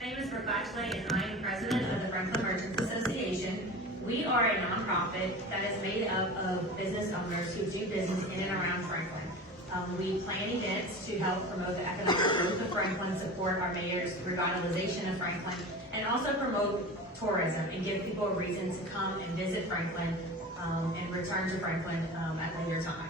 My name is Brooke Batchley, and I am president of the Franklin Merchants Association. We are a nonprofit that is made up of business owners who do business in and around Franklin. We plan events to help promote the economic growth of Franklin, support our mayor's revitalization of Franklin, and also promote tourism and give people a reason to come and visit Franklin and return to Franklin at later times.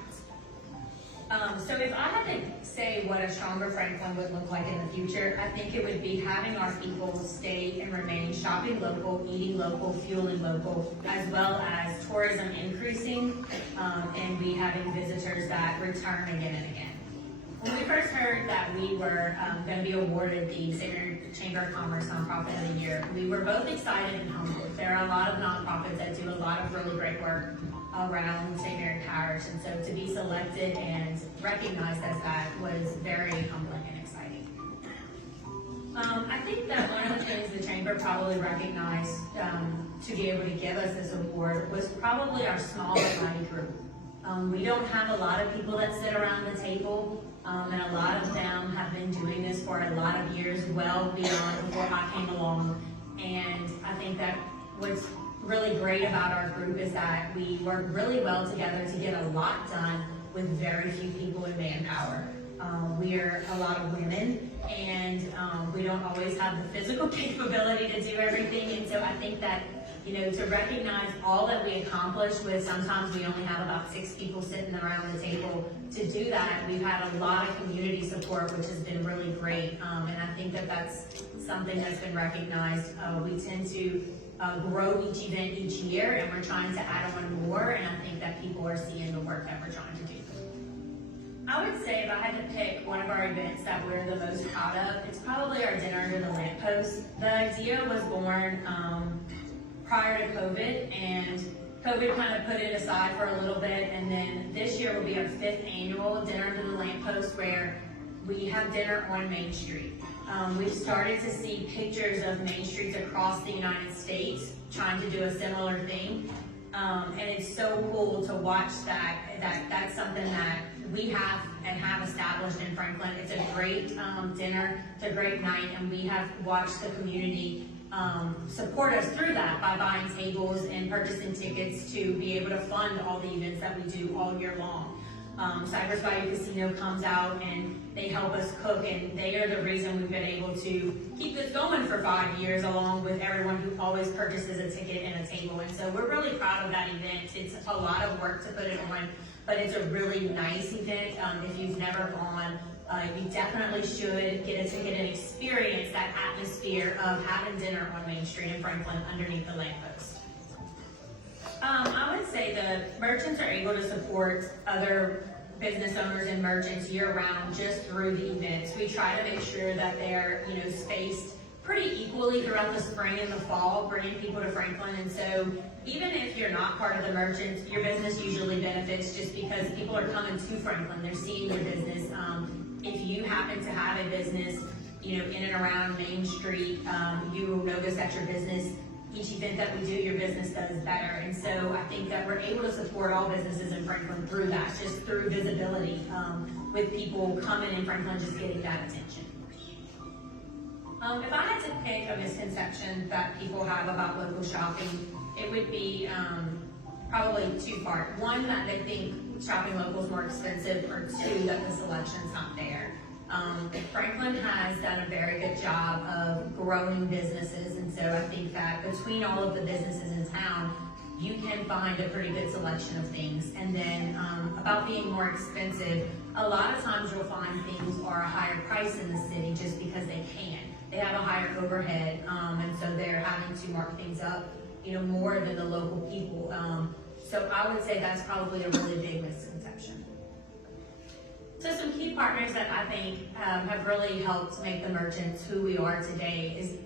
So if I had to say what a stronger Franklin would look like in the future, I think it would be having our people stay and remain shopping local, eating local, fueling local, as well as tourism increasing, and we having visitors that return again and again. When we first heard that we were going to be awarded the Xavier Chamber of Commerce Nonprofit of the Year, we were both excited and humbled. There are a lot of nonprofits that do a lot of really great work around St. Mary Parish, and so to be selected and recognized as that was very humbling and exciting. I think that one of the things the Chamber probably recognized to be able to give us this award was probably our small but mighty group. We don't have a lot of people that sit around the table, and a lot of them have been doing this for a lot of years, well beyond before I came along. And I think that what's really great about our group is that we work really well together to get a lot done with very few people in manpower. We're a lot of women, and we don't always have the physical capability to do everything. And so I think that, you know, to recognize all that we accomplish with sometimes we only have about 6 people sitting around the table, to do that, we've had a lot of community support, which has been really great. And I think that that's something that's been recognized. We tend to grow each event each year, and we're trying to add on more, and I think that people are seeing the work that we're trying to do. I would say if I had to pick one of our events that we're the most proud of, it's probably our Dinner Under the Lamppost. The idea was born prior to COVID, and COVID kind of put it aside for a little bit, and then this year will be our 5th annual Dinner Under the Lamppost, where we have dinner on Main Street. We've started to see pictures of main streets across the United States trying to do a similar thing. And it's so cool to watch that's something that we have and have established in Franklin. It's a great dinner, it's a great night, and we have watched the community support us through that by buying tables and purchasing tickets to be able to fund all the events that we do all year long. Cypress Bayou Casino comes out and they help us cook, and they are the reason we've been able to keep this going for 5 years, along with everyone who always purchases a ticket and a table. And so we're really proud of that event. It's a lot of work to put it on, but it's a really nice event. If you've never gone, you definitely should get a ticket and experience that atmosphere of having dinner on Main Street in Franklin underneath the lamppost. I would say the merchants are able to support other business owners and merchants year-round just through the events. We try to make sure that they're, you know, spaced pretty equally throughout the spring and the fall, bringing people to Franklin. And so even if you're not part of the merchants, your business usually benefits just because people are coming to Franklin, they're seeing your business. If you happen to have a business, you know, in and around Main Street, you will notice that your business, each event that we do, your business does better. And so I think that we're able to support all businesses in Franklin through that, just through visibility, with people coming in Franklin, just getting that attention. If I had to pick a misconception that people have about local shopping, it would be probably 2-part. One, that they think shopping local is more expensive, or 2, that the selection's not there. Franklin has done a very good job of growing businesses, and so I think that between all of the businesses in town, you can find a pretty good selection of things. And then about being more expensive, a lot of times you'll find things are a higher price in the city just because they can. They have a higher overhead, and so they're having to mark things up, you know, more than the local people. So I would say that's probably a really big misconception. So some key partners that I think have really helped make the merchants who we are today is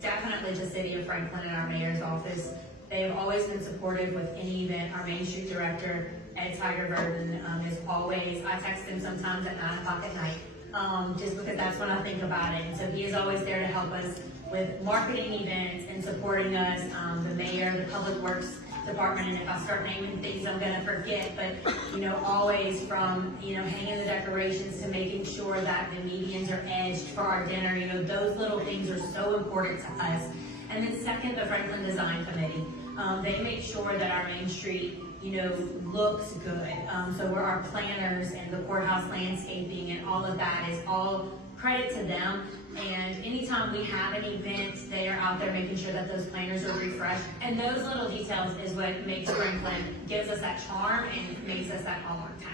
definitely the City of Franklin and our mayor's office. They have always been supportive with any event. Our Main Street Director, Ed Tigerburton, is always, I text him sometimes at 9 o'clock at night, just because that's when I think about it. And so he is always there to help us with marketing events and supporting us. The mayor, the Public Works department, and if I start naming things, I'm gonna forget, but, always from, hanging the decorations to making sure that the medians are edged for our dinner, those little things are so important to us. And then second, the Franklin Design Committee. They make sure that our Main Street, looks good. So we're our planners and the courthouse landscaping and all of that is all credit to them. And anytime we have an event, they are out there making sure that those planners are refreshed. And those little details is what makes Franklin, gives us that charm and makes us that hallmark town.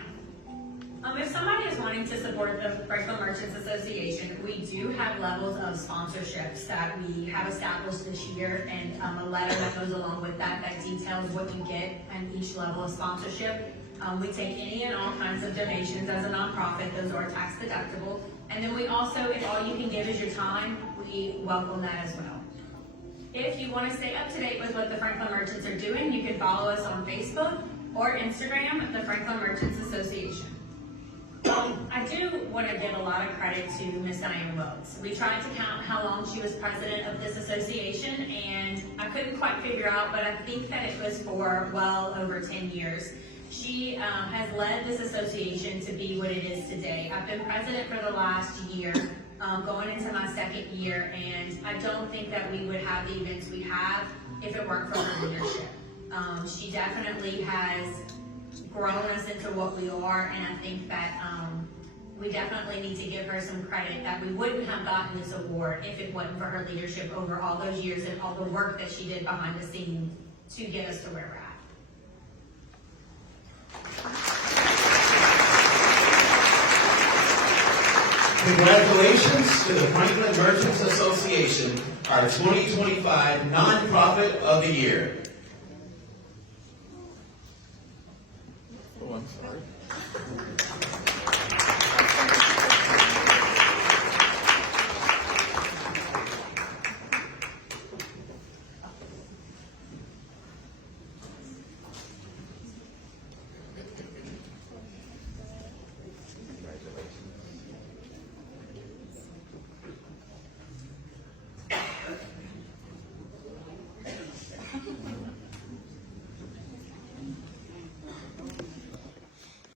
If somebody is wanting to support the Franklin Merchants Association, we do have levels of sponsorships that we have established this year, and a letter that goes along with that details what you get and each level of sponsorship. We take any and all kinds of donations as a nonprofit; those are tax deductible. And then we also, if all you can give is your time, we welcome that as well. If you want to stay up to date with what the Franklin Merchants are doing, you can follow us on Facebook or Instagram, the Franklin Merchants Association. I do want to give a lot of credit to Miss Diana Wells. We tried to count how long she was president of this association, and I couldn't quite figure out, but I think that it was for well over 10 years. She has led this association to be what it is today. I've been president for the last year, going into my second year, and I don't think that we would have the events we have if it weren't for her leadership. She definitely has grown us into what we are, and I think that we definitely need to give her some credit that we wouldn't have gotten this award if it wasn't for her leadership over all those years and all the work that she did behind the scenes to get us to where we're at. Congratulations to the Franklin Merchants Association, our 2025 Nonprofit of the Year. Oh, I'm sorry.